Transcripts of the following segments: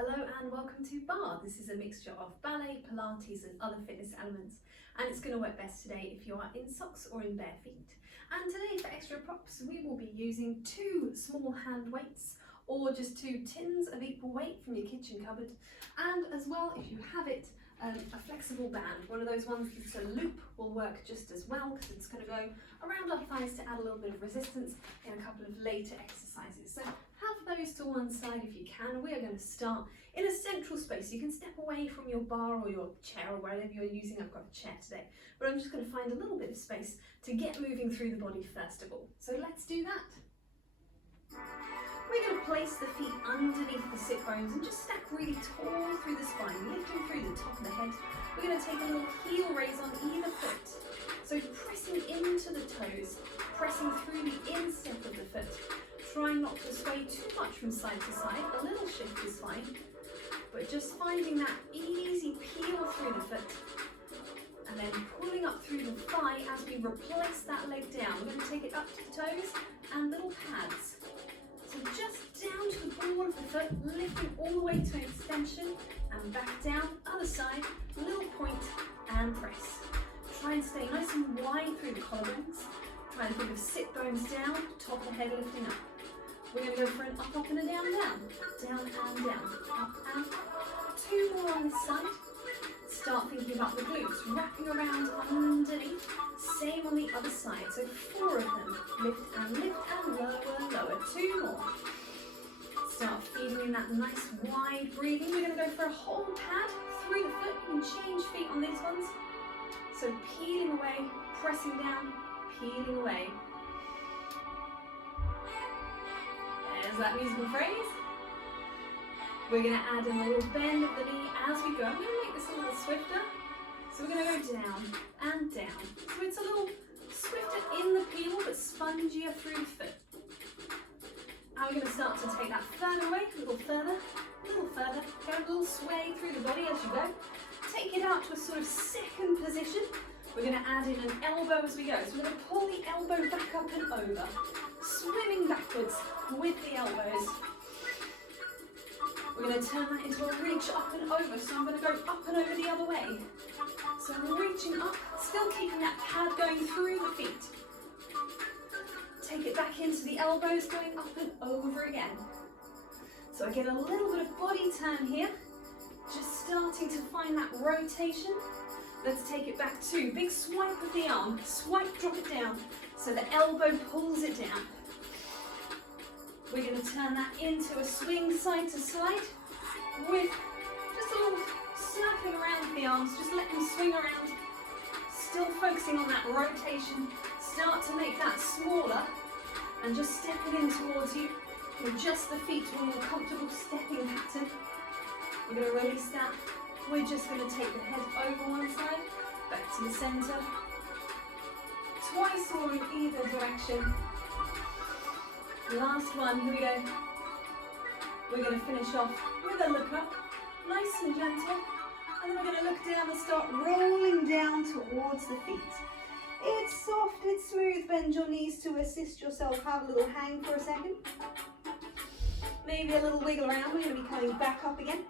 Hello and welcome to Barre. This is a mixture of ballet, Pilates and other fitness elements, and it's going to work best today if you are in socks or in bare feet. And today for extra props we will be using 2 small hand weights or just 2 tins of equal weight from your kitchen cupboard, and as well, if you have it, a flexible band. One of those ones that's a loop will work just as well because it's going to go around our thighs to add a little bit of resistance in a couple of later exercises. So have those to one side if you can. We are going to start in a central space. You can step away from your bar or your chair or wherever you're using. I've got a chair today, but I'm just going to find a little bit of space to get moving through the body first of all. So let's do that. We're going to place the feet underneath the sit bones and just stack really tall through the spine, lifting through the top of the head. We're going to take a little heel raise on either foot. So pressing into the toes, pressing through the instep of the foot. Trying not to sway too much from side to side. A little shift is fine, but just finding that easy peel through the foot. And then pulling up through the thigh as we replace that leg down. We're going to take it up to the toes and little pads. So just down to the ball of the foot, lifting all the way to an extension and back down, other side, little point and press. Try and stay nice and wide through the collarbones. Try and think of sit bones down, top of the head lifting up. We're going to go for an up, up and a down, down, down and down, up and up. 2 more on this side. Start thinking about the glutes, wrapping around underneath. Same on the other side, so 4 of them. Lift and lower, lower. 2 more. Start feeling in that nice wide breathing. We're going to go for a whole pad through the foot. You can change feet on these ones. So peeling away, pressing down, peeling away. There's that musical phrase. We're going to add in a little bend of the knee as we go. I'm going to make this a little swifter. So we're going to go down and down. So it's a little swifter in the peel but spongier through the foot. And we're going to start to take that further away, a little further, go a little sway through the body as you go. Take it out to a sort of second position. We're going to add in an elbow as we go. So we're going to pull the elbow back up and over, swimming backwards with the elbows. We're going to turn that into a reach up and over, so I'm going to go up and over the other way. So I'm reaching up, still keeping that pad going through the feet. Take it back into the elbows, going up and over again. So I get a little bit of body turn here, just starting to find that rotation. Let's take it back to big swipe of the arm, swipe, drop it down, so the elbow pulls it down. We're going to turn that into a swing side to side with just a little snapping around the arms, just let them swing around, still focusing on that rotation. Start to make that smaller and just step it in towards you with just the feet to a more comfortable stepping pattern. We're going to release that. We're just going to take the head over one side, back to the centre, twice more in either direction. Last one, here we go. We're going to finish off with a look up, nice and gentle, and then we're going to look down and start rolling down towards the feet. It's soft, it's smooth, bend your knees to assist yourself, have a little hang for a second. Maybe a little wiggle around, we're going to be coming back up again.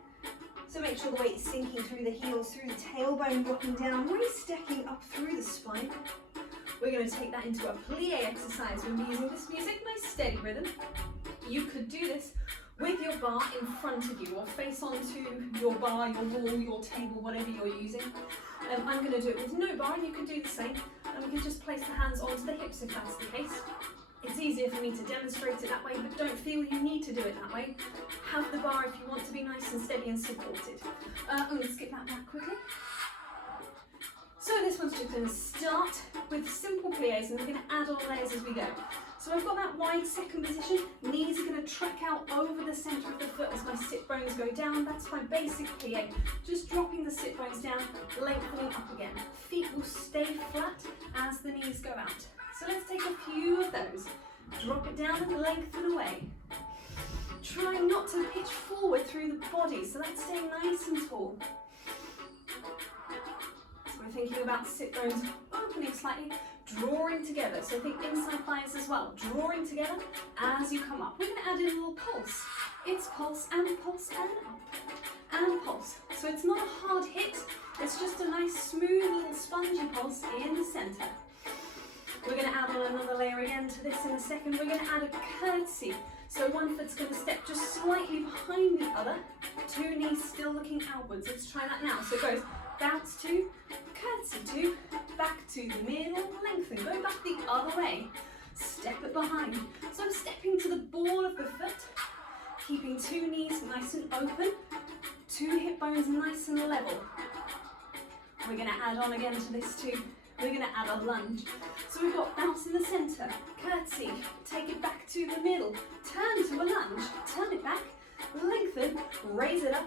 So make sure the weight is sinking through the heels, through the tailbone, dropping down, really stacking up through the spine. We're going to take that into a plie exercise. We'll be using this music, nice steady rhythm. You could do this with your bar in front of you or face onto your bar, your wall, your table, whatever you're using. I'm going to do it with no bar, and you can do the same. And we can just place the hands onto the hips if that's the case. It's easier for me to demonstrate it that way, but don't feel you need to do it that way. Have the bar if you want to be nice and steady and supported. I'm going to skip that back quickly. So this one's just going to start with simple plies, and we're going to add on layers as we go. So I've got that wide second position, knees are going to trek out over the centre of the foot as my sit bones go down. That's my basic plie, just dropping the sit bones down, lengthening up again. Feet will stay flat as the knees go out. So let's take a few of those. Drop it down and lengthen away. Trying not to pitch forward through the body, so let's stay nice and tall. So we're thinking about sit bones opening slightly, drawing together. So think inside thighs as well, drawing together as you come up. We're going to add in a little pulse. It's pulse and up and pulse. So it's not a hard hit, it's just a nice smooth little spongy pulse in the center. We're going to add on another layer again to this in a second. We're going to add a curtsy. So one foot's going to step just slightly behind the other, two knees still looking outwards. Let's try that now. So it goes bounce to, curtsy to, back to the middle, lengthen, go back the other way, step it behind. So I'm stepping to the ball of the foot, keeping two knees nice and open, two hip bones nice and level. We're going to add on again to this too. We're going to add a lunge. So we've got bounce in the center, curtsy, take it back to the middle, turn to a lunge, turn it back, lengthen, raise it up,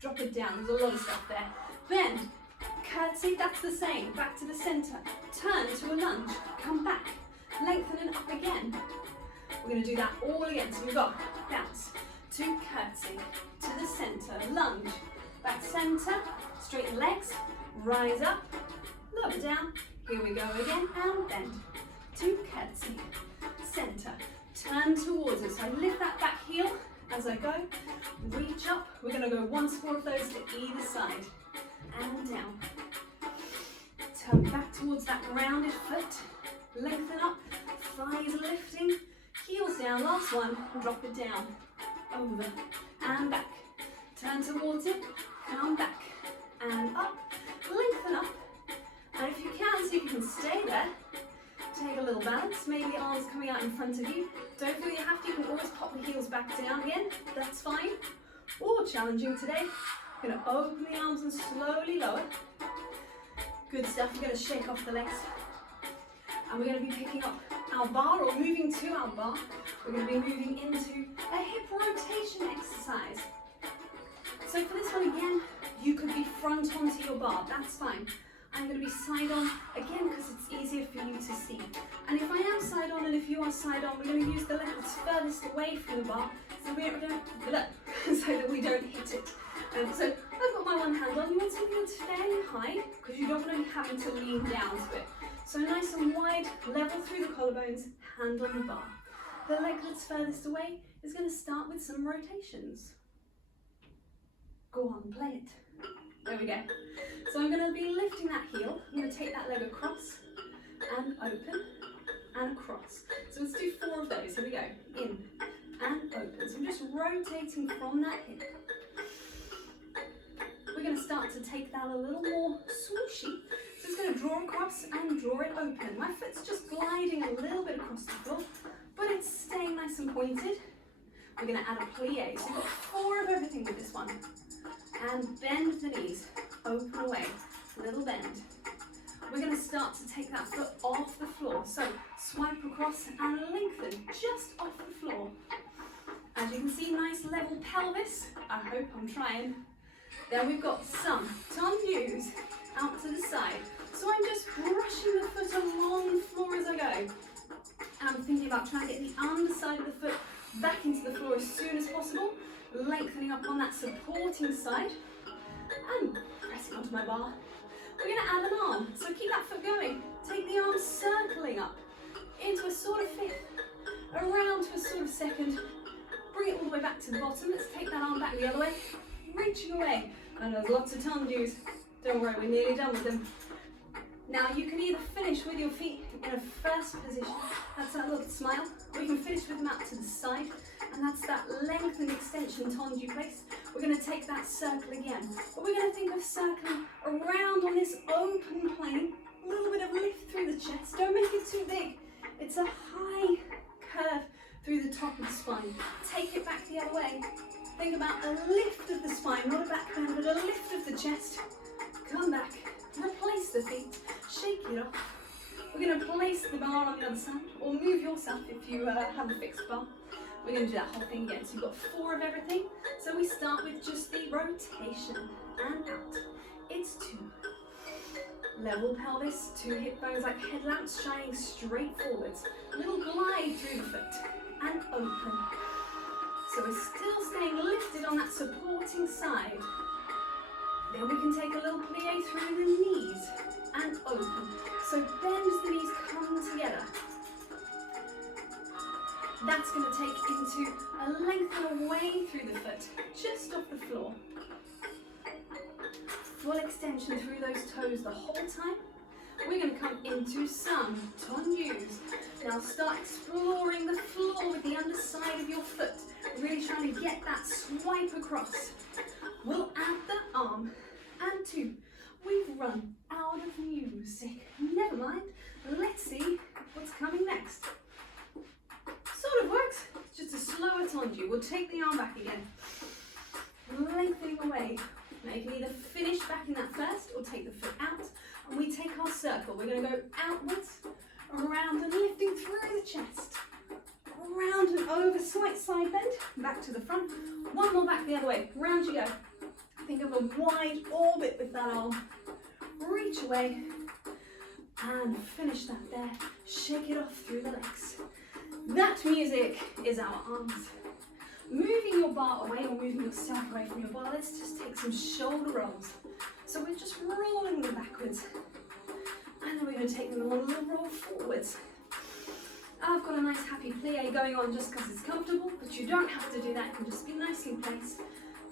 drop it down. There's a lot of stuff there. Bend, curtsy, that's the same, back to the center, turn to a lunge, come back, lengthen and up again. We're going to do that all again. So we've got bounce to curtsy, to the center, lunge, back center, straighten legs, rise up, lower down, here we go again, and bend, to curtsy, center, turn towards us. So I lift that back heel as I go, reach up, we're going to go once more of those to either side, and down, turn back towards that rounded foot, lengthen up, thighs lifting, heels down, last one, drop it down, over, and back, turn towards it, come back, and up, lengthen up, and if you can, see if you can stay there, take a little balance, maybe arms coming out in front of you, don't feel you have to, you can always pop the heels back down again, that's fine, or challenging today, we're going to open the arms and slowly lower, good stuff, we're going to shake off the legs, and we're going to be picking up our bar, or moving to our bar, we're going to be moving into a hip rotation exercise. So for this one again, you could be front onto your bar, that's fine. I'm going to be side on again because it's easier for you to see. And if I am side on and if you are side on, we're going to use the leg that's furthest away from the bar so that we don't hit it. So I've got my one hand on. You want something that's fairly high because you don't want to be having to lean down to it. So nice and wide, level through the collarbones, hand on the bar. The leg that's furthest away is going to start with some rotations. Go on, play it. There we go. So I'm going to be lifting that heel. I'm going to take that leg across and open and across. So let's do 4 of those. Here we go. In and open. So I'm just rotating from that hip. We're going to start to take that a little more swooshy. So it's going to draw across and draw it open. My foot's just gliding a little bit across the floor, but it's staying nice and pointed. We're going to add a plie. So we've got 4 of everything with this one. And bend the knees, open away, little bend. We're going to start to take that foot off the floor. So swipe across and lengthen just off the floor. As you can see, nice level pelvis. I hope I'm trying. Then we've got some tendus out to the side. So I'm just brushing the foot along the floor as I go. And I'm thinking about trying to get the underside of the foot back into the floor as soon as possible. Lengthening up on that supporting side and pressing onto my bar. We're going to add an arm, so keep that foot going. Take the arm circling up into a sort of fifth, around to a sort of second, bring it all the way back to the bottom. Let's take that arm back the other way, reaching away. And there's lots of tendus, don't worry, we're nearly done with them. Now you can either finish with your feet in a first position, that's that little smile, or you can finish with them out to the side, and that's that lengthened extension tendu place. We're going to take that circle again, but we're going to think of circling around on this open plane, a little bit of lift through the chest, don't make it too big. It's a high curve through the top of the spine. Take it back the other way. Think about a lift of the spine, not a back bend, but a lift of the chest. Come back. Replace the feet, shake it off. We're going to place the bar on the other side, or move yourself if you have a fixed bar. We're going to do that whole thing again. So you've got 4 of everything. So we start with just the rotation and out. It's 2. Level pelvis, 2 hip bones like headlamps shining straight forwards. A little glide through the foot and open. So we're still staying lifted on that supporting side. Then we can take a little plie through the knees. and open. So bend the knees, come together. That's going to take into a lengthen away through the foot, just off the floor. Full extension through those toes the whole time. We're going to come into some tendus. Now start exploring the floor with the underside of your foot, really trying to get that swipe across. We'll add the arm and two. We've run out of music. Never mind, let's see what's coming next. Sort of works, it's just a slower tendu. We'll take the arm back again, lengthening away. Now you can either finish back in that first or take the foot out, and we take our circle. We're going to go outwards, around and lifting through the chest, around and over, slight side bend, back to the front. One more back the other way, round you go. Think of a wide orbit with that arm. Reach away and finish that there. Shake it off through the legs. That music is our arms. Moving your bar away or moving yourself away from your bar, let's just take some shoulder rolls. So we're just rolling them backwards. And then we're going to take them on a little roll forwards. I've got a nice happy plie going on just because it's comfortable, but you don't have to do that. You can just be nice in place,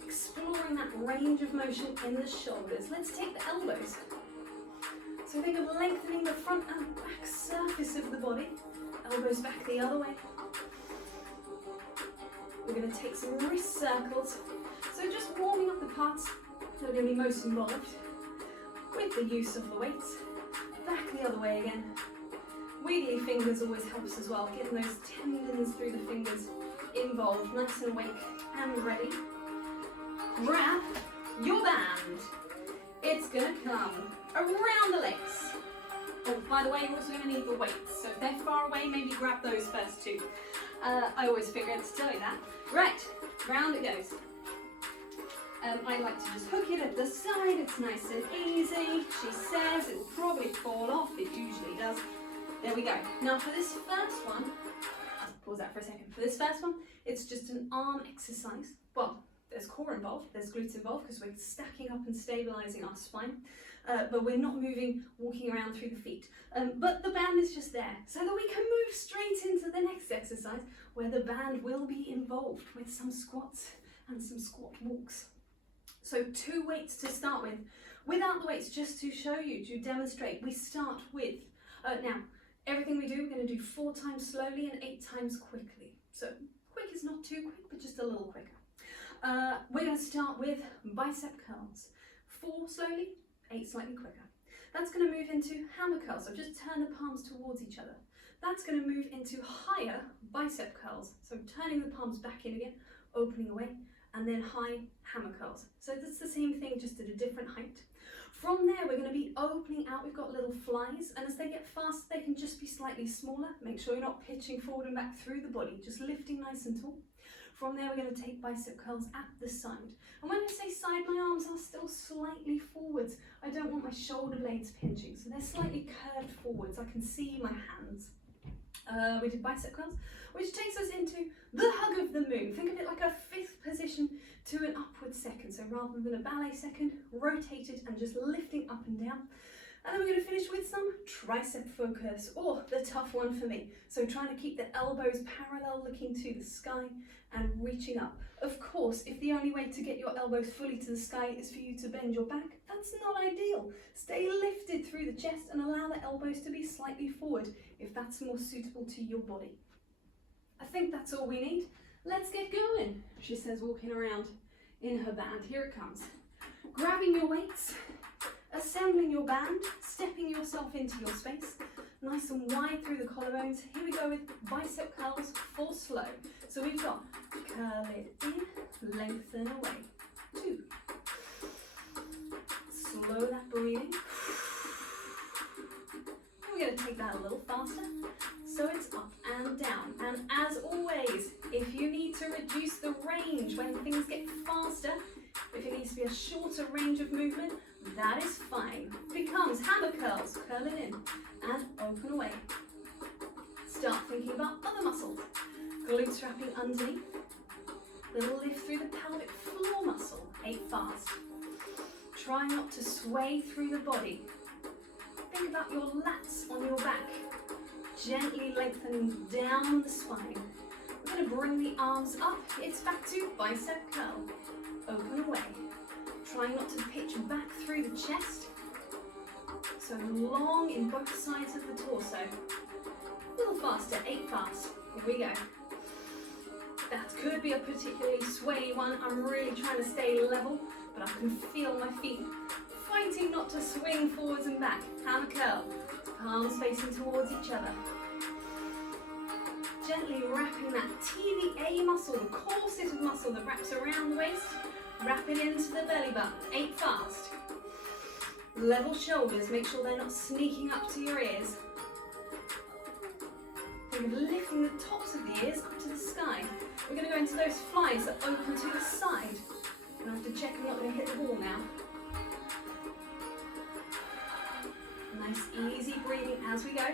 exploring that range of motion in the shoulders. Let's take the elbows. So think of lengthening the front and back surface of the body. Elbows back the other way. We're going to take some wrist circles. So just warming up the parts that are going to be most involved with the use of the weights. Back the other way again. Wiggly fingers always helps as well, getting those tendons through the fingers involved, nice and awake and ready. Grab your band. It's going to come around the legs. Oh, by the way, you're also going to need the weights, so if they're far away, maybe grab those first too. I always forget to tell you that. Right, round it goes. I like to just hook it at the side, it's nice and easy. She says it'll probably fall off, it usually does. There we go. Now for this first one, pause that for a second. For this first one, it's just an arm exercise. Well, there's core involved, there's glutes involved because we're stacking up and stabilizing our spine. But we're not moving, walking around through the feet. But the band is just there so that we can move straight into the next exercise where the band will be involved with some squats and some squat walks. So 2 weights to start with. Without the weights, just to show you, to demonstrate, we start with, now, everything we do, we're going to do 4 times slowly and 8 times quickly. So quick is not too quick, but just a little quicker. We're going to start with bicep curls. 4 slowly, 8 slightly quicker. That's going to move into hammer curls, so just turn the palms towards each other. That's going to move into higher bicep curls, so turning the palms back in again, opening away, and then high hammer curls. So that's the same thing, just at a different height. From there, we're going to be opening out. We've got little flies, and as they get faster, they can just be slightly smaller. Make sure you're not pitching forward and back through the body, just lifting nice and tall. From there, we're going to take bicep curls at the side. And when I say side, my arms are still slightly forwards. I don't want my shoulder blades pinching, so they're slightly curved forwards. I can see my hands. We did bicep curls, which takes us into the hug of the moon. Think of it like a 5th position to an upward second. So rather than a ballet second, rotated and just lifting up and down. And then we're going to finish with some tricep focus, or the tough one for me. So trying to keep the elbows parallel, looking to the sky and reaching up. Of course, if the only way to get your elbows fully to the sky is for you to bend your back, that's not ideal. Stay lifted through the chest and allow the elbows to be slightly forward if that's more suitable to your body. I think that's all we need. Let's get going, she says, walking around in her band. Here it comes. Grabbing your weights, assembling your band, stepping yourself into your space, nice and wide through the collarbones. Here we go with bicep curls for slow. So we've got curl it in, lengthen away. 2. Slow that breathing. We're going to take that a little faster. So it's up and down. And as always, if you need to reduce the range when things get faster, if it needs to be a shorter range of movement, that is fine. Becomes hammer curls, curl it in and open away. Start thinking about other muscles. Glutes wrapping underneath. Little lift through the pelvic floor muscle, 8 fast. Try not to sway through the body. think about your lats on your back, gently lengthening down the spine. We're going to bring the arms up. It's back to bicep curl. Open away. Trying not to pitch back through the chest. So long in both sides of the torso. A little faster, 8 fast. Here we go. That could be a particularly swayy one. I'm really trying to stay level, but I can feel my feet fighting not to swing forwards and back. Hammer curl. Palms facing towards each other. Gently wrapping that TVA muscle, the corset muscle that wraps around the waist. Wrap it into the belly button. 8 fast. Level shoulders. Make sure they're not sneaking up to your ears. Think of lifting the tops of the ears up to the sky. We're going to go into those flies that open to the side. I have to check I'm not going to hit the wall now. Nice easy breathing as we go.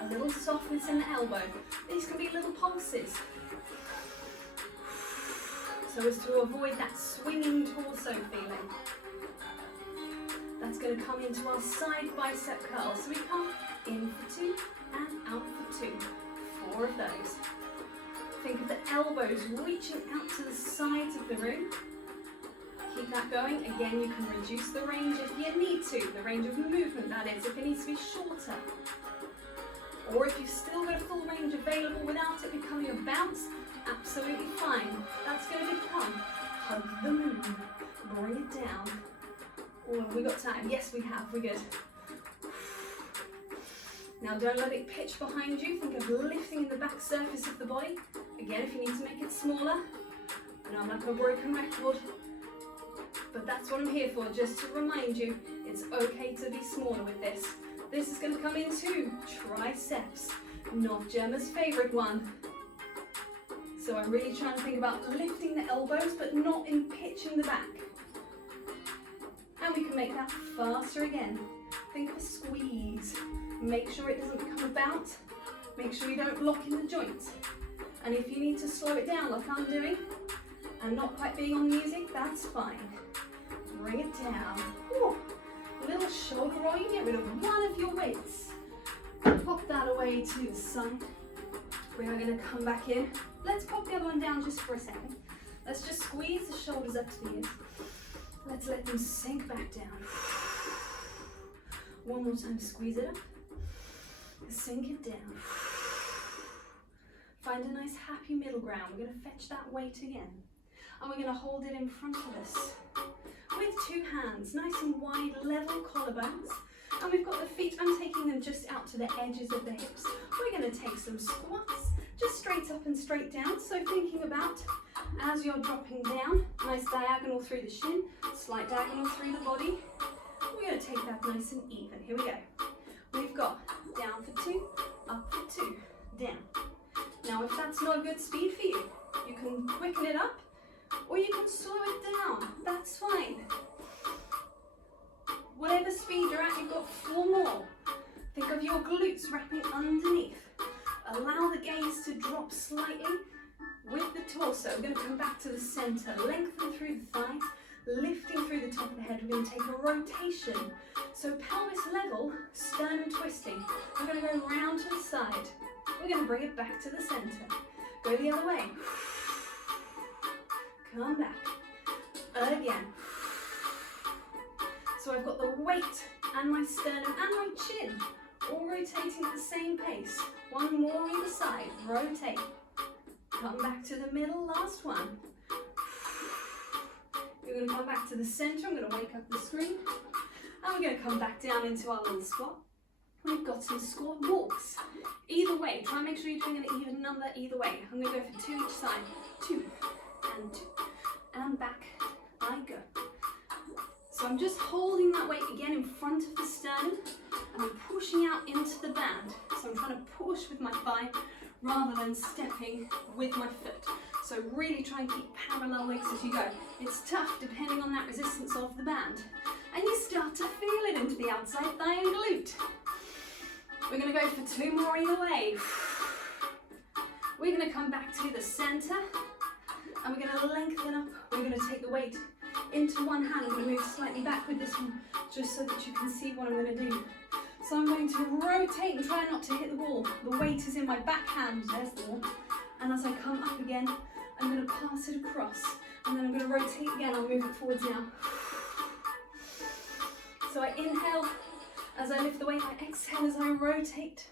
A little softness in the elbow. These can be little pulses. So as to avoid that swinging torso feeling. That's going to come into our side bicep curl. So we come in for 2 and out for 2. 4 of those. Think of the elbows reaching out to the sides of the room. Keep that going. Again, you can reduce the range if you need to. The range of movement, that is, if it needs to be shorter. Or if you've still got a full range available without it becoming a bounce, absolutely fine. That's going to become hug the moon. Bring it down. Oh, have we got time? Yes, we have. We're good. Now don't let it pitch behind you. Think of lifting in the back surface of the body. Again, if you need to make it smaller. I know I'm like a broken record, but that's what I'm here for, just to remind you it's okay to be smaller with this. This is going to come into triceps, not Jemma's favourite one. So I'm really trying to think about lifting the elbows, but not in pitching the back. And we can make that faster again. Think of a squeeze. Make sure it doesn't become a bounce. Make sure you don't lock in the joints. And if you need to slow it down like I'm doing, and not quite being on music, that's fine. Bring it down. Ooh. A little shoulder roll. You get rid of one of your weights. Pop that away to the side. We are going to come back in. Let's pop the other one down just for a second. Let's just squeeze the shoulders up to the ears. Let's let them sink back down. One more time, squeeze it up. Sink it down. Find a nice happy middle ground. We're going to fetch that weight again. And we're going to hold it in front of us. With 2 hands, nice and wide, level collarbones. And we've got the feet, I'm taking them just out to the edges of the hips. We're going to take some squats, just straight up and straight down. So thinking about, as you're dropping down, nice diagonal through the shin, slight diagonal through the body. We're going to take that nice and even. Here we go. We've got down for 2, up for 2, down. Now if that's not a good speed for you, you can quicken it up, or you can slow it down. That's fine. Whatever speed you're at, you've got 4 more. Think of your glutes wrapping underneath. Allow the gaze to drop slightly with the torso. We're going to come back to the center, lengthen through the thighs, lifting through the top of the head. We're going to take a rotation. So pelvis level, sternum twisting. We're going to go round to the side. We're going to bring it back to the center. Go the other way. Come back. Again. So I've got the weight and my sternum and my chin all rotating at the same pace. One more either side. Rotate. Come back to the middle. Last one. We're going to come back to the center. I'm going to wake up the screen. And we're going to come back down into our little squat. We've got some squat walks. Either way, try and make sure you're doing an even number either way. I'm going to go for 2 each side. 2 and 2 and back I go. So I'm just holding that weight again in front of the sternum and I'm pushing out into the band. So I'm trying to push with my thigh rather than stepping with my foot. So really try and keep parallel legs as you go. It's tough depending on that resistance of the band. And you start to feel it into the outside thigh and glute. We're going to go for 2 more either way. We're going to come back to the center and we're going to lengthen up. We're going to take the weight into one hand. I'm going to move slightly back with this one just so that you can see what I'm going to do. So I'm going to rotate and try not to hit the wall. The weight is in my backhand, there's the wall. And as I come up again, I'm going to pass it across. And then I'm going to rotate again, I'll move it forwards now. So I inhale as I lift the weight, I exhale as I rotate.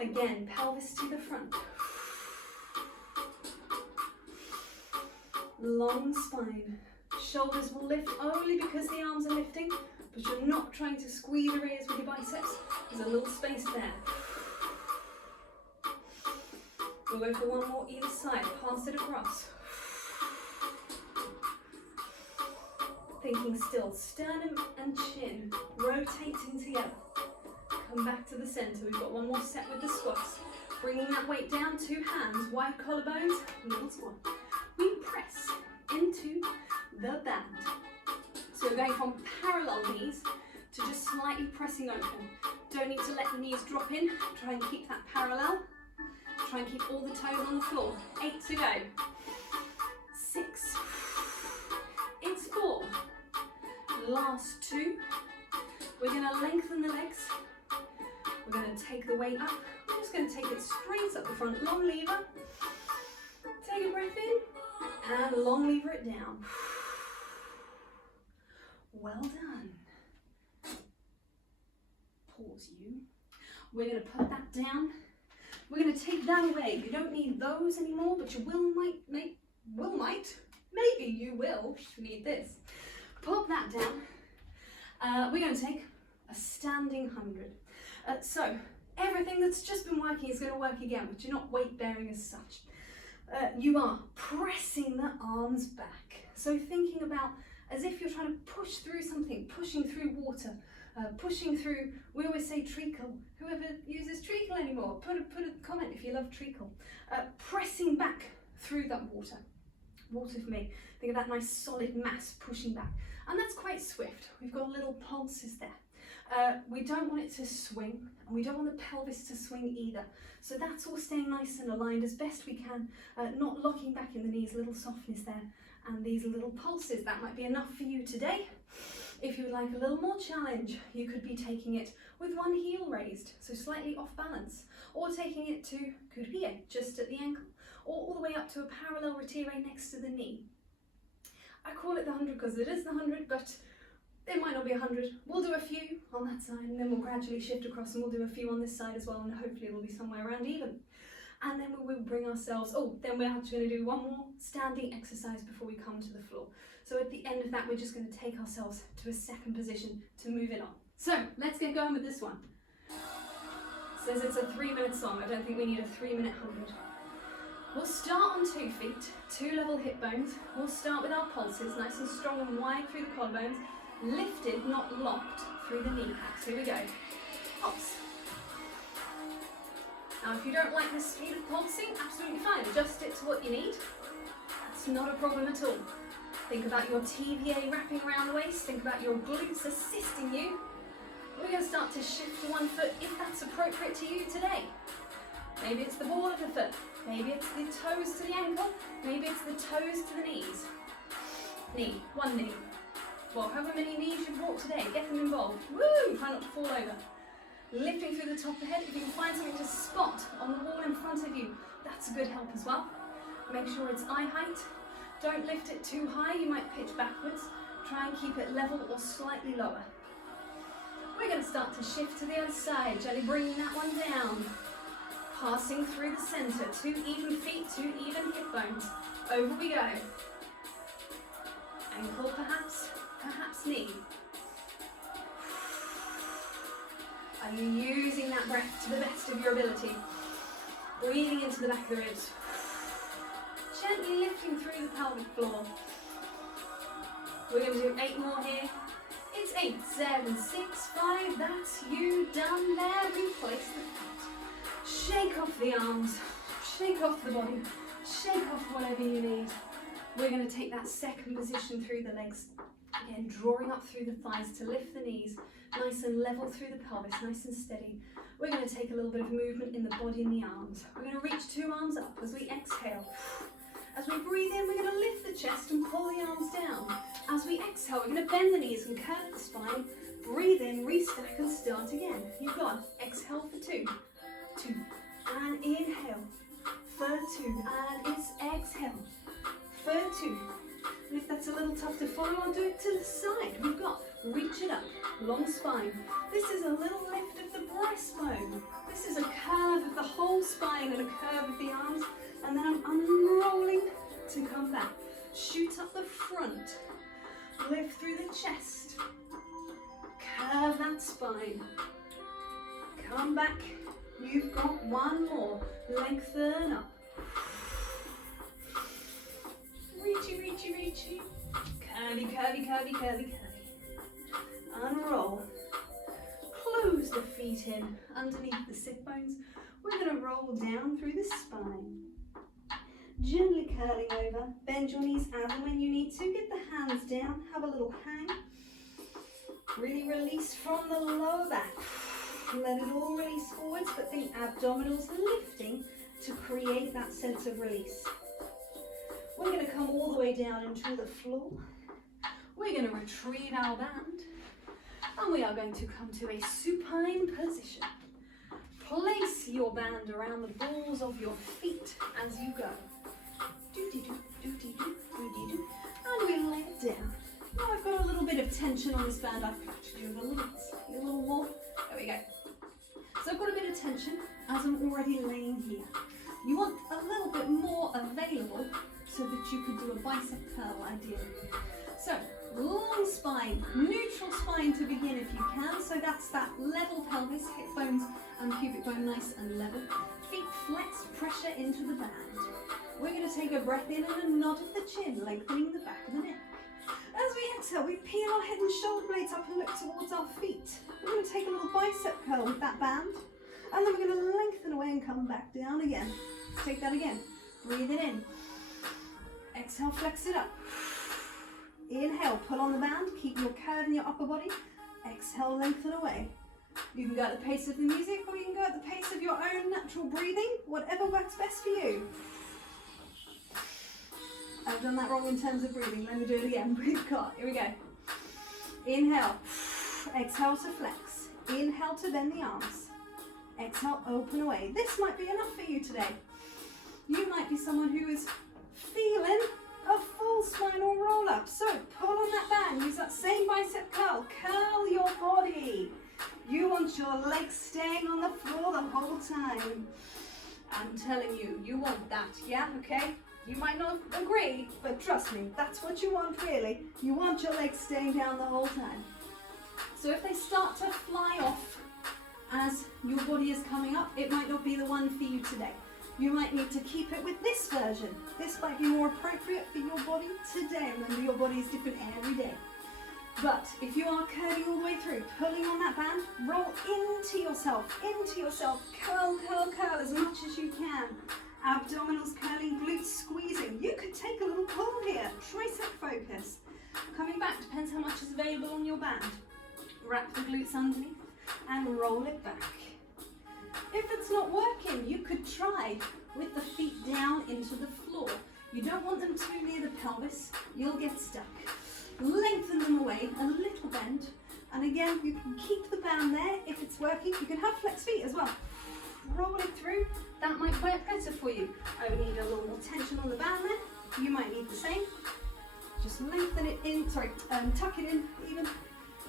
Again, pelvis to the front. Long spine. Shoulders will lift only because the arms are lifting, but you're not trying to squeeze your ears with your biceps. There's a little space there. We'll go for one more either side. Pass it across. Thinking still, sternum and chin rotating together. Come back to the center. We've got one more set with the squats. Bringing that weight down, 2 hands, wide collarbones, little squat. We press into the band. So we're going from parallel knees to just slightly pressing open. Don't need to let the knees drop in. Try and keep that parallel. Try and keep all the toes on the floor. 8 to go. 6. It's 4. Last 2. We're going to lengthen the legs. We're going to take the weight up. We're just going to take it straight up the front. Long lever. Take a breath in and long lever it down. Well done. Pause you. We're going to put that down. We're going to take that away. You don't need those anymore, but you maybe you will need this. Pop that down. We're going to take a standing 100. So everything that's just been working is going to work again, but you're not weight bearing as such. You are pressing the arms back. So thinking about as if you're trying to push through something, pushing through water, pushing through, we always say treacle. Whoever uses treacle anymore, put a comment if you love treacle. Pressing back through that water. Water for me. Think of that nice solid mass pushing back. And that's quite swift. We've got little pulses there. We don't want it to swing, and we don't want the pelvis to swing either. So that's all staying nice and aligned as best we can, not locking back in the knees, little softness there, and these little pulses. That might be enough for you today. If you would like a little more challenge, you could be taking it with one heel raised, so slightly off balance, or taking it to could be just at the ankle, or all the way up to a parallel retire next to the knee. I call it the 100 because it is the 100, but it might not be 100. We'll do a few on that side, and then we'll gradually shift across, and we'll do a few on this side as well, and hopefully it'll be somewhere around even. And then we will bring ourselves, then we're actually going to do one more standing exercise before we come to the floor. So at the end of that, we're just going to take ourselves to a second position to move it on. So let's get going with this one. It says it's a 3-minute song. I don't think we need a 3-minute 100. We'll start on 2 feet, 2 level hip bones. We'll start with our pulses, nice and strong and wide through the collarbones, lifted, not locked, through the kneecaps. Here we go. Pulse. Now, if you don't like the speed of pulsing, absolutely fine. Adjust it to what you need. That's not a problem at all. Think about your TVA wrapping around the waist. Think about your glutes assisting you. We're going to start to shift to one foot if that's appropriate to you today. Maybe it's the ball of the foot. Maybe it's the toes to the ankle. Maybe it's the toes to the knees. Knee, one knee. Well, however many knees you've brought today, get them involved. Woo! Try not to fall over. Lifting through the top of the head. If you can find something to spot on the wall in front of you, that's a good help as well. Make sure it's eye height. Don't lift it too high, you might pitch backwards. Try and keep it level or slightly lower. We're going to start to shift to the other side, gently bringing that one down. Passing through the center, 2 even feet, 2 even hip bones. Over we go. Ankle perhaps knee. Are you using that breath to the best of your ability? Breathing into the back of the ribs. Gently lifting through the pelvic floor. We're going to do 8 more here. It's 8, 7, 6, 5. That's you done there. Replace the feet. Shake off the arms. Shake off the body. Shake off whatever you need. We're going to take that second position through the legs. Again, drawing up through the thighs to lift the knees. Nice and level through the pelvis, nice and steady. We're going to take a little bit of movement in the body and the arms. We're going to reach 2 arms up as we exhale. As we breathe in, we're going to lift the chest and pull the arms down. As we exhale, we're going to bend the knees and curve the spine. Breathe in, restack and start again. You've got exhale for 2, 2, and inhale for 2, and it's exhale for 2. And if that's a little tough to follow, I'll do it to the side. We've got reach it up, long spine. This is a little lift of the breastbone. This is a curve of the whole spine and a curve of the arms. And then I'm unrolling to come back. Shoot up the front. Lift through the chest. Curve that spine. Come back. You've got one more. Lengthen up. Reachy, reachy, reachy. Curvy, curvy, curvy, curvy, curvy. Unroll. Close the feet in underneath the sit bones. We're going to roll down through the spine. Gently curling over. Bend your knees as and when you need to. Get the hands down. Have a little hang. Really release from the lower back. Let it all release forwards, but think abdominals lifting to create that sense of release. We're going to come all the way down into the floor. We're going to retrieve our band. And we are going to come to a supine position. Place your band around the balls of your feet as you go. Do-dee-doo, do-dee-doo, do-dee-doo. And we lay it down. Now I've got a little bit of tension on this band. I've got to do a little more. There we go. So I've got a bit of tension as I'm already laying here. You want a little bit more available so that you could do a bicep curl ideally. So long spine, neutral spine to begin if you can. So that's that level pelvis, hip bones and pubic bone nice and level. Feet flexed, pressure into the band. We're going to take a breath in and a nod of the chin, lengthening the back of the neck. As we exhale, we peel our head and shoulder blades up and look towards our feet. We're going to take a little bicep curl with that band. And then we're going to lengthen away and come back down again. Take that again. Breathe it in. Exhale, flex it up. Inhale, pull on the band. Keep your curve in your upper body. Exhale, lengthen away. You can go at the pace of the music or you can go at the pace of your own natural breathing. Whatever works best for you. I've done that wrong in terms of breathing. Let me do it again. Breathe cut. Here we go. Inhale. Exhale to flex. Inhale to bend the arms. Exhale, open away. This might be enough for you today. You might be someone who is feeling a full spinal roll up. So pull on that band. Use that same bicep curl. Curl your body. You want your legs staying on the floor the whole time. I'm telling you, you want that. Yeah, okay? You might not agree, but trust me, that's what you want really. You want your legs staying down the whole time. So if they start to fly off as your body is coming up, it might not be the one for you today. You might need to keep it with this version. This might be more appropriate for your body today. Remember, your body is different every day. But if you are curling all the way through, pulling on that band, roll into yourself, curl, curl, curl as much as you can. Abdominals curling, glutes squeezing. You could take a little pull here, tricep focus. Coming back, depends how much is available on your band. Wrap the glutes underneath and roll it back. If it's not working, you could try with the feet down into the floor. You don't want them too near the pelvis, you'll get stuck. Lengthen them away, a little bend. And again, you can keep the band there if it's working. You can have flex feet as well. Roll it through. That might work better for you. I would need a little more tension on the band there. You might need the same. Just lengthen it in, tuck it in even.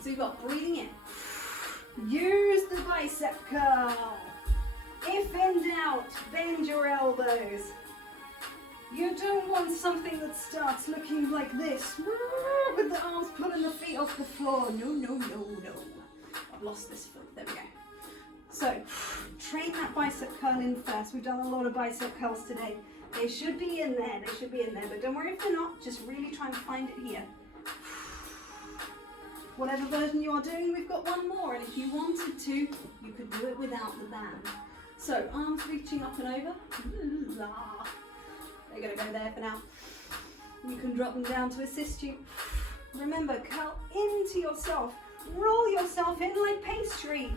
So you've got breathing in. Use the bicep curl. If in doubt, bend your elbows. You don't want something that starts looking like this, with the arms pulling the feet off the floor. No, no, no, no. I've lost this foot. There we go. So, train that bicep curl in first. We've done a lot of bicep curls today. They should be in there, but don't worry if they're not. Just really try and find it here. Whatever version you are doing, we've got one more, and if you wanted to, you could do it without the band. So, arms reaching up and over. They're going to go there for now. You can drop them down to assist you. Remember, curl into yourself. Roll yourself in like pastry.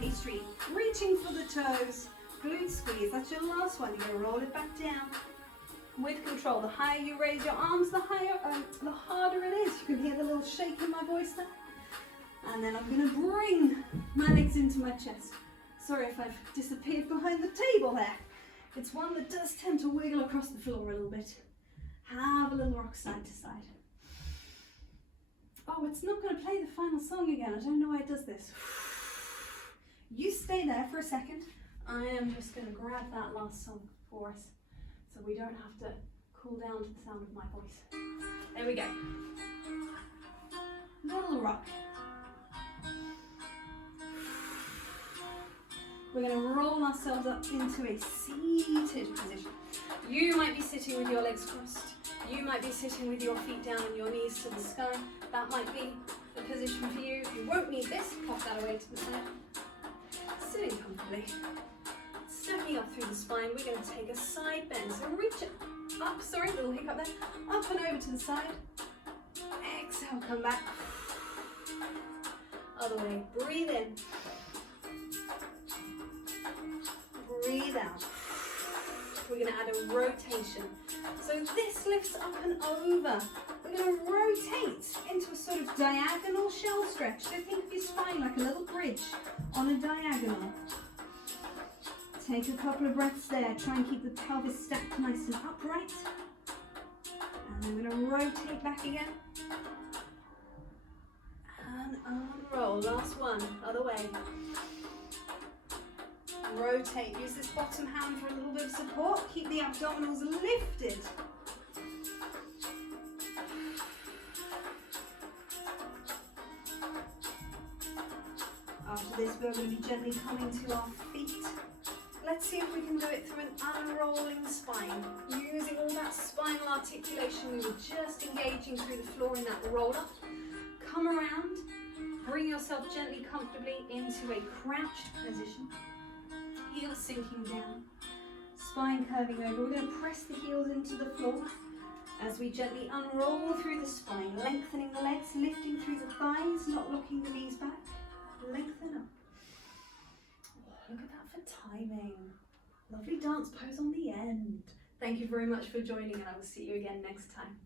Pastry. Reaching for the toes. Glute squeeze. That's your last one. You're going to roll it back down. With control. The higher you raise your arms, the harder it is. You can hear the little shake in my voice there. And then I'm going to bring my legs into my chest. Sorry if I've disappeared behind the table there. It's one that does tend to wiggle across the floor a little bit. Have a little rock side to side. Oh, it's not going to play the final song again. I don't know why it does this. You stay there for a second. I am just going to grab that last song for us so we don't have to cool down to the sound of my voice. There we go. Little rock. We're going to roll ourselves up into a seated position. You might be sitting with your legs crossed. You might be sitting with your feet down and your knees to the sky. That might be the position for you. You won't need this. Pop that away to the side. Sitting comfortably. Stepping up through the spine, we're going to take a side bend. So reach it up, sorry, little hiccup there. Up and over to the side. Exhale, come back. Other way, breathe in. Breathe out. We're going to add a rotation. So this lifts up and over. We're going to rotate into a sort of diagonal shell stretch. So think of your spine like a little bridge on a diagonal. Take a couple of breaths there. Try and keep the pelvis stacked nice and upright. And then we're going to rotate back again. And unroll. Last one. Other way. Rotate. Use this bottom hand for a little bit of support. Keep the abdominals lifted. After this, we're going to be gently coming to our feet. Let's see if we can do it through an unrolling spine. Using all that spinal articulation we were just engaging through the floor in that roll up. Come around. Bring yourself gently, comfortably into a crouched position. Heels sinking down, spine curving over. We're going to press the heels into the floor as we gently unroll through the spine, lengthening the legs, lifting through the thighs, not locking the knees back. Lengthen up. Oh, look at that for timing. Lovely dance pose on the end. Thank you very much for joining, and I will see you again next time.